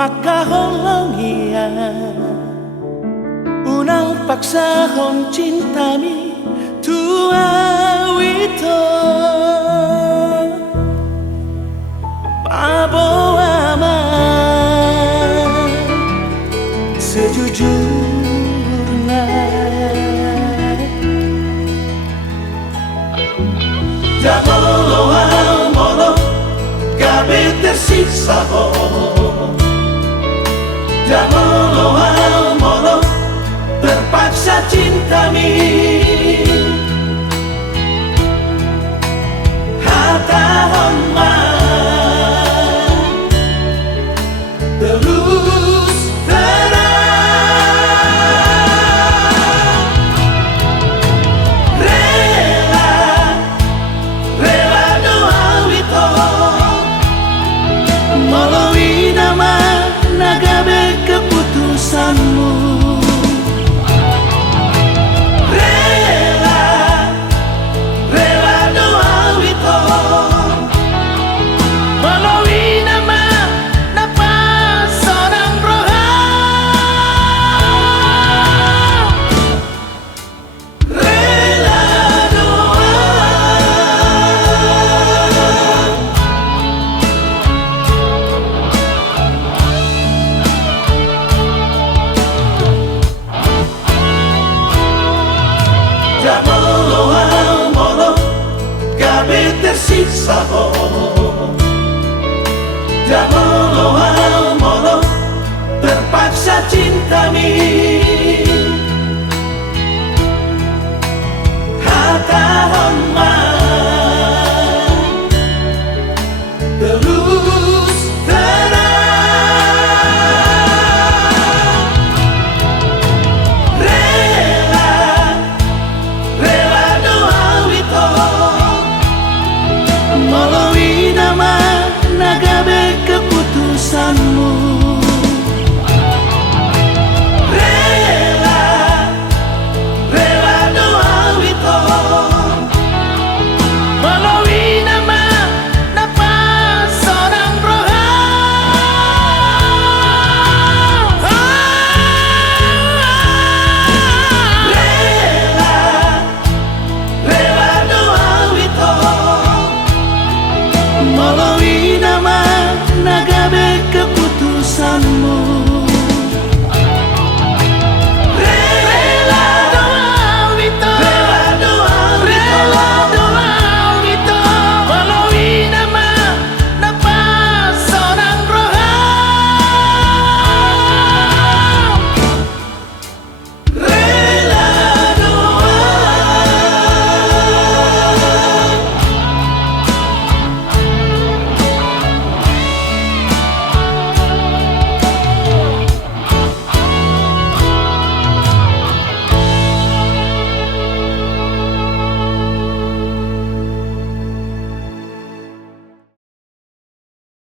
Makaholongia unang paksahon cintami tua wito pabawa sejujurnya Jamolo gabe tersiksa Jamolo terpaksa cintami Hatahon terus terang Rela doa wito Melalui nama nagabe keputusanmu Rela doa wito Melalui nama napa seorang roha Rela doa Jamolo gabe tersiksa Jamolo terpaksa cintami Hatahon